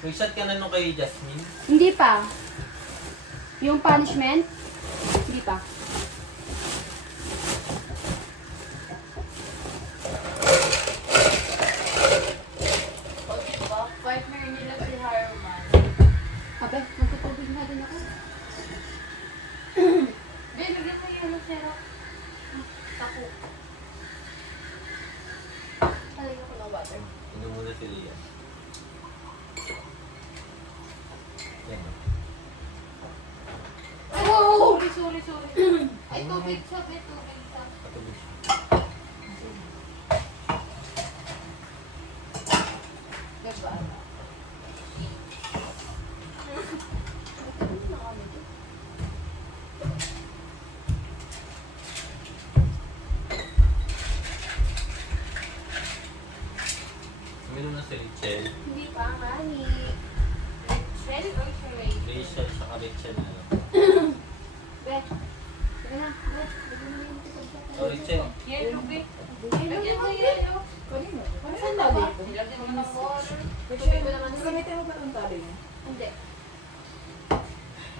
Nag-shot ka na nung kay Jasmine? Hindi pa. Yung punishment? Hindi pa. Partner nila si Harman. Abe, magtutubig na din ako. Ben, bigyan mo yung syrup. Taku. Talagyan ko ng water. Inom muna si Lia. Yan. Ay, wow! Sorry. Ay, tubig siya, may tubig siya. Patubig siya. Diba? Uminom na si Richel. Hindi pa nga ni... Rachel or Sheree? Rachel, saka Richel na lang. Be, sige na. Be, bigyan mo yung tubig siya. Oh, Richel. Yellow, be. Bigyan mo yellow. Saan ba dito? Ilagyan mo ng water. Gamitin mo ba itong tali niya? Hindi.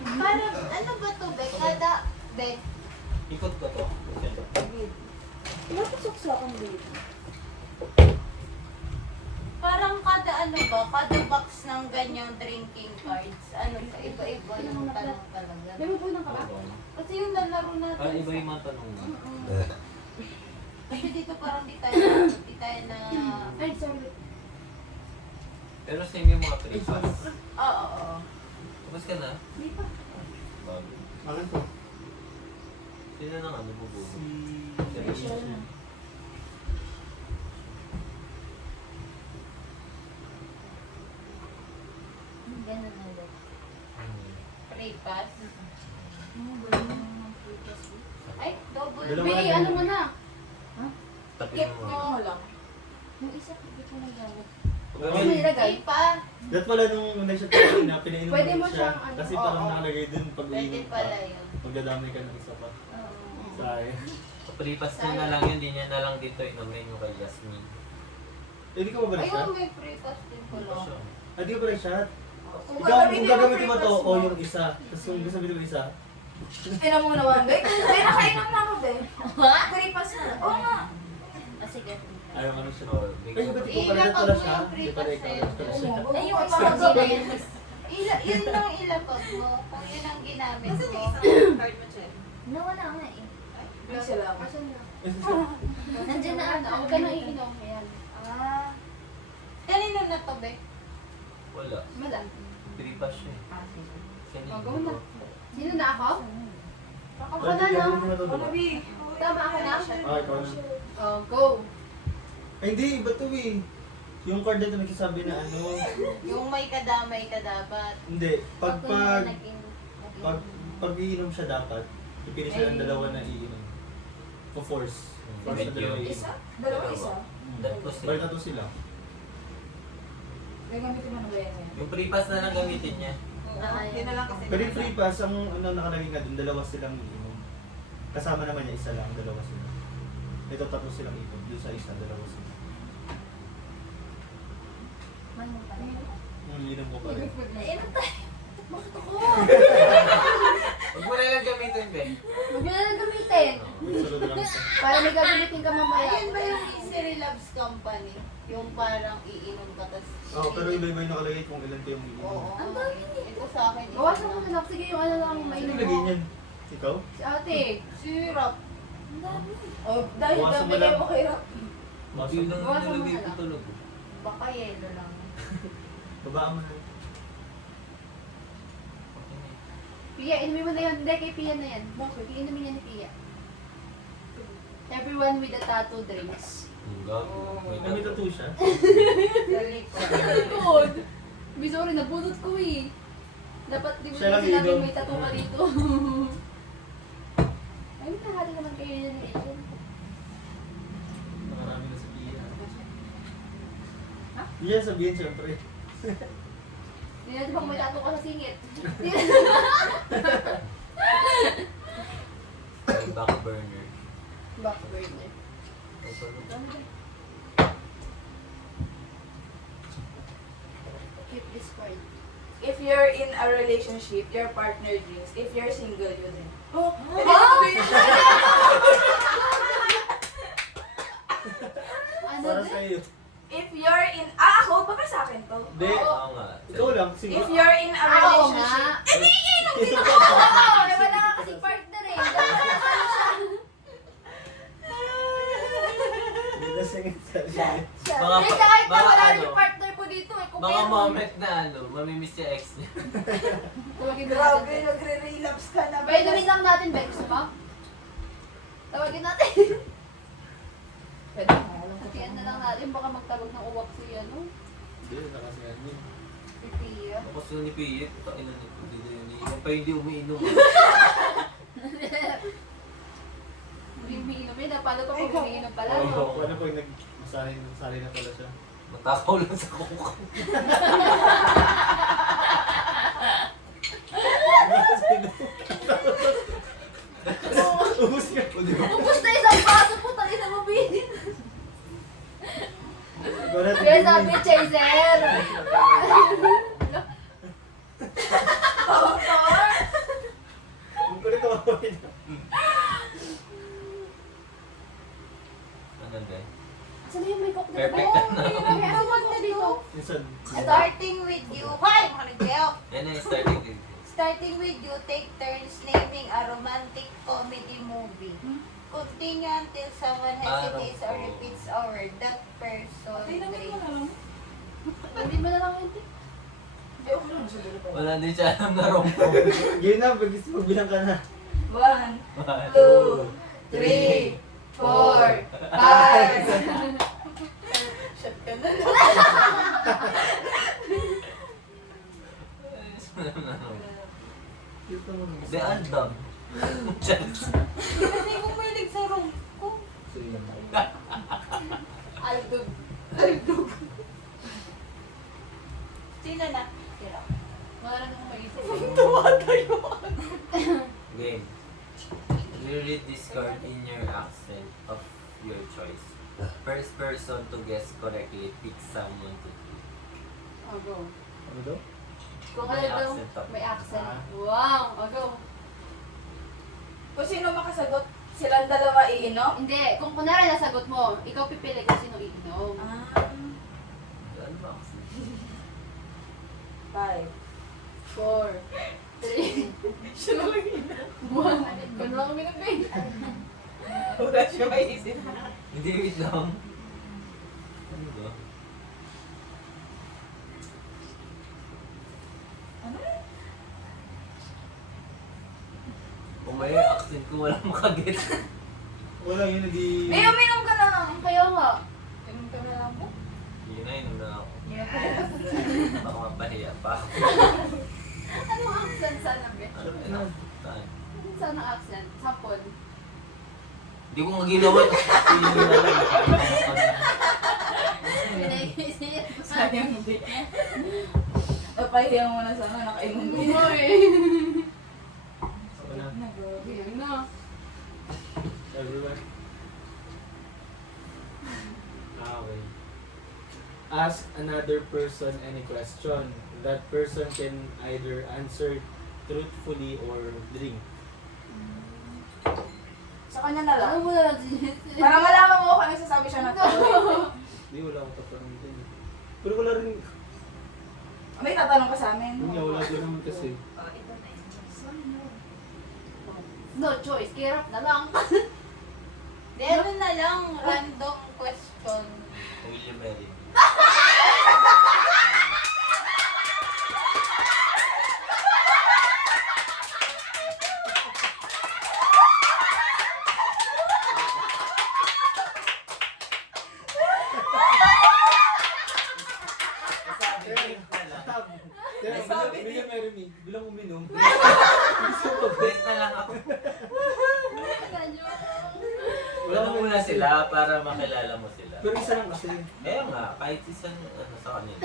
Parang, ano ba to, be? Kada, be. Ikot ko to. Richel. Napasok-sokan dito. Parang kada ano ba, kada box ng ganyang drinking cards, ano sa iba-iba yung tanong talaga. May mabunan ka ba? Kasi yung lalaro natin. Ah, iba yung mga tanong mo. Kasi dito parang di tayo na... Ay, sorry. Pero same yung mga tripas. Oo. Tapos ka na? Hindi pa. Bago. Akin to. Sino nang ano bubuo? Si... Si Rachel. Ganun ulit. Pre-pass. Ay, double. Dalawa Be, lang. ano mo na? Tapos Keep mo. mo lang. Yung isa, hindi ko na gamit. Pag- Ano nilagay? Ay pa. That pala nung nag-shot ka na, pinainom Pwede mo siya. siyang ano, Kasi oo. parang nakalagay dun pag Pwede uminom ka. pala yun. Magdadamay ka ng isa pa. Oo. Sayang. Pripas niya na lang yun, di niya na lang dito inumin yung kay Jasmine. Eh, di ka ba ba na-shot? Ayun, may pre-pass din pala. Siya. Ah, di ka ba na-shot? Kung Ikaw, kung mo gagamitin mo free to, pass o yung isa. Tapos kung gusto mo yung isa, Ina mo naman, be. Be, nakainom na ako, be. Ha? Free pass na. Oo nga. Ah, sige. ayaw ka na siya. Oh, Ay, bigyan ba't ko. ikaw pala Ilapag pala mo siya? yung Hindi pala ikaw pre-pass pala siya. Ay, yung Oo, mga sabi. yun lang ilapag mo. Kung yun ang ginamit Kasi mo. may isang card mo, Chen. Nawala nga eh. Ay, salamat. Asan na? Nandiyan na ata. Huwag ka nang iinom. Ayan. Ah. Kanino na to, be? Wala. Wala. Pripas siya eh. Ah, sige. Kanina. Oh, gawin na. Sino na ako? Ako Pwede na, no? gagawin mo na to, Ano, diba? be? Tama ako na? Ah, ikaw na. Oh, go. Ay, hindi, iba to eh. Yung card na ito nagsasabi na ano, Yung may kadamay ka dapat. hindi, pag Pag pag iinom siya dapat, pipili siya ng dalawa na iinom. Force. Force na dalawa iinom. Isa? Dalawa isa? Tapos Balik na to sila. May gamitin mo na ba yan? yung pripas na lang gamitin niya. Yun na lang kasi. Pero yung free pass, ang ano nakalagay nga dun, dalawa silang iinom. Kasama naman niya, isa lang, dalawa sila. Ito tatlo silang iinom, dun sa isa, dalawa sila. Iinom ko pa rin. Huwag mo na lang gamitin, Ben. Huwag nyo na lang gamitin. Sunod lang ito. Para may gagamitin ka mamaya. Ayun ba yung Easy Loves Company? Yung parang iinom ka tas... Oo, pero iba-iba yung nakalagay kung ilan ito yung iinom. Oo. Ang dami Ito sa akin. Bawasan mo na lang. Sige, yung ano lang Ano mainom nilagay mo. niyan? Ikaw? Si ate. Syrup. Oh, dahil Bawasan mo dami lang. kayo kay Rock. Yun lang Bawasan mo nilagay na ko lang. tulog. Baka yelo lang. Babaan mo na. Pia, inumin mo na yun. Hindi, kay Pia na yan. Bakit? Inumin yan ni Pia. Everyone with a tattoo drinks. Ang gago. Ay, may tattoo siya. Dali ko. Good. Sorry, nabunot ko eh. Dapat di mo Siya lang sinabi inom. may tattoo ka dito. Ay, nakahali naman kayo yun ni Ellen. Marami na sabihin. Iya, sabihin siyempre. Hindi natin bang may tattoo ka sa singit. Back burner. Back burner. Open mo. Keep this Discord. If you're in a relationship, your partner drinks. If you're single, you drink. Oh! Ano Para din? sa'yo. If you're in... Ah, ako? Baka sa akin to. Hindi. Oo nga. Ikaw lang. If Single. you're in a Oo relationship... nga. Eh, di, inom din ako! Oo, eh, wala ka kasing partner eh. Hindi na singit sa siya. Mga, Eh, kahit na mga wala ano, rin yung partner po dito eh. Kung mga meron. moment na ano, mamimiss yung ex niya. Tawagin mo Grabe, natin. nagre-relapse ka na. Bay, gawin lang natin, Bay. Gusto mo? Tawagin natin. Pwede mo, alam ko. Sabihan na lang natin. Baka magtawag ng uwak si ano. Hindi, nakasiyan yun. Si Pia. Tapos yung ni Piyet, ina ni Piyet, yung pa hindi umiinom. Hindi umiinom yun. Paano pa kung umiinom pala? Oo, ano pag nagmasali na pala siya. Matakaw lang sa kuko. Ubus ka. Ubus na isang paso po. Tangin na mo, Bin. Wala Kaya sabi, Chaser. Ang kulit ako. Ano din? Saan na yung may cocktail? Perfect Oo, na. may asumag na dito. Minsan. Starting with you. Hi, mga nagkayo. Yan na yung starting din. Starting with you, take turns naming a romantic comedy movie. Continue until someone hesitates or repeats a word. That person drinks. Hindi mo na lang yun. Wala din siya alam na romcom. Yun na, magbilang ka na. 1, 2, 3, 4, 5. Shot ka na. Dito mo The Aldam. Kasi kumilig sa room ko. Aldog. Sino na? Tira. Wala na akong maisip. Game. You read this card in your accent of your choice. First person to guess correctly, pick someone to pick. Oh, go. Ano daw? Kung May ano daw, accent ako. may accent. Wow, oh, go. Kung sino makasagot, silang dalawa iinom? Hindi, kung kunwari nasagot mo, ikaw pipili kung sino iinom. Ah, Ano ba kasi? 5. 4, 3, 1. Kung lang kami nag-bake. Wala siya maisip. Hindi, wait lang. Ano ba? Kung may accent ko, walang makaget. Wala yun, nag-i... May uminom ka na lang. Kaya nga. Inom ka na lang po? Yun na, yun na ako. Yes. Baka mapahiya pa ako. Anong accent sana, be? Ano, ano? Saan? Saan ang accent? Sapon. Hindi ko nga ginawa. Hindi ko na lang. Pinag-isip. Sayang hindi. Napahiya mo na sana, nakainom din. Umoy. Ako na. Yan na. Everyone. Okay. Ask another person any question. That person can either answer truthfully or drink. Sa kanya na lang. Ano mo na lang siya? Para malaman mo kung ano sasabi siya na to. Hindi, wala akong tatanong din. Pero wala rin. May tatanong ka sa amin. Yun nga, wala din naman kasi. No choice, kirap na lang. Meron na lang random question. William Mary. Bilang uminom. Best na lang ako. Wala Ano muna sila para makilala mo sila. Pero isa lang kasi. Kaya nga, kahit isang ano sa kanila.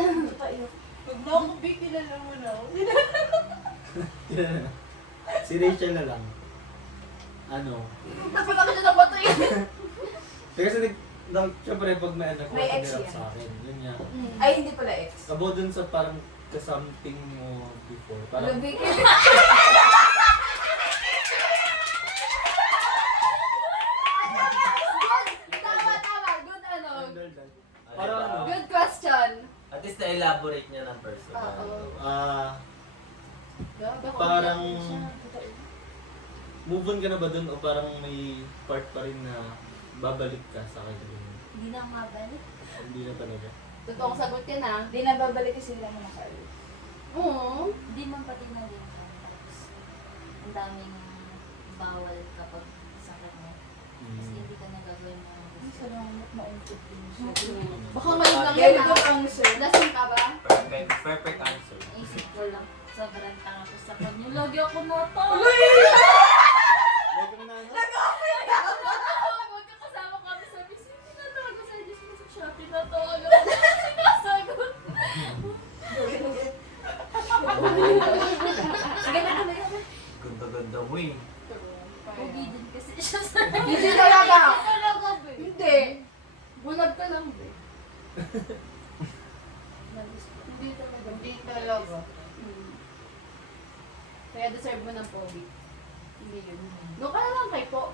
Huwag na ako kilala mo na ako. Si Rachel na lang. Ano? Mas malaki siya ng bato yun. Kasi siyempre pag may anak ko, May ex hirap yan. sa akin. Yun nga. Ay, hindi pala ex. Abo dun sa parang ka-something mo before? Parang, Lubik. Tama. Good ano. parang ano? Good question. At least na-elaborate niya ng personal. Oo. Parang move on ka na ba dun o parang may part pa rin na babalik ka sa kaibigan mo? Hindi na mabalik. Hindi na talaga. Totoong sagot yan ah. Hindi na babalik kasi sila mo nakaalis. Oo. Hindi man pati na din ka. Tapos, ang daming bawal kapag sa kanya. Kasi hindi ka nagagawin mo ang Ay, gusto. salamat na-input din siya. Baka ngayon lang yan Very ah. good answer. Lasing ka ba? Perfect answer. Isip ko lang, sobrang tanga ko sa kanya. Lagi ako nata. Magkakasama kami sa bisip. Tinatawag ko sa Diyos mo sa Shopee. Tinatawag ako. Sinasagot. Sige na tuloy ako. Ganda-ganda mo eh. Pogi din kasi siya sa Hindi talaga. talaga ba? Hindi. Bunag ka lang. Be. Hindi talaga. Hindi talaga. Kaya deserve mo ng pogi. Hindi yun. Doon ka na lang kay Po.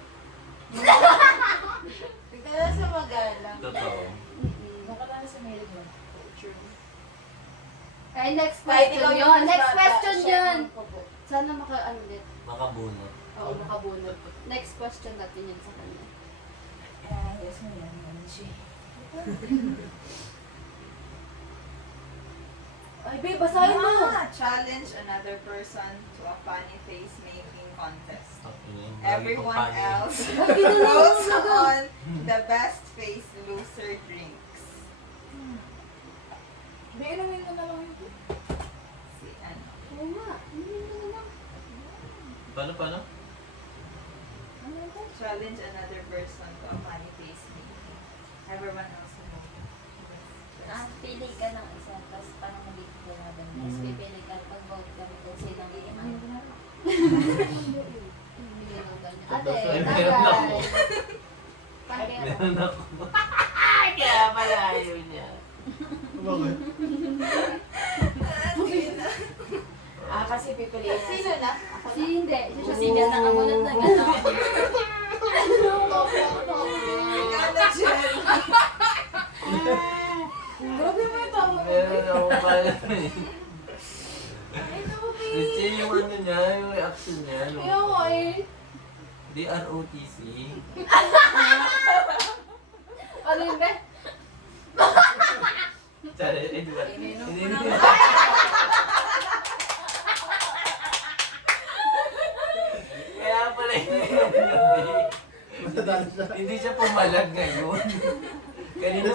Tignan na sa magalang. Totoo. Baka lang sa mail mo. Ay, next Kahit question ikaw yun. yung Next bata, question siya yun. yung popo. Sana ano ulit. Makabunot. Oo, makabunod. Next question natin yun sa kanya. Ah, yes mo yan. Yan siya. Ay, babe, basahin mo. Challenge another person to a funny face making contest. Okay. Everyone Lagi kong else Lagi na lang votes ako. on the best face loser drinks. Babe, inumin mo na lang yun. Si ano? Oo nga. Hindi mo na lang. Paano? Ano yun? Challenge another person to a funny face making. Everyone else votes. Pili ka ng isa, tapos parang mali ko na doon. Tapos pipili ka, pag-vote kami kung sino ang iman. Hindi na lang ganyan. Ate, Ate, meron ako. tagay. Pakera. Meron ako. Kaya pala ayaw niya. Bakit? Kasi pipiliin na. Sino na? Si hindi. Siya siya nakamulat na gano'n. Ikaw na, Jen. Grabe mo yung tama. Meron ako pala eh. Kasi yung ano niya, yung reaction niya. Kaya ko eh. DROTC. Ano yun be? Sorry, Edward. Hindi niya. Kaya pala hindi. Matadalo siya. Hindi siya pumalag ngayon. Kanina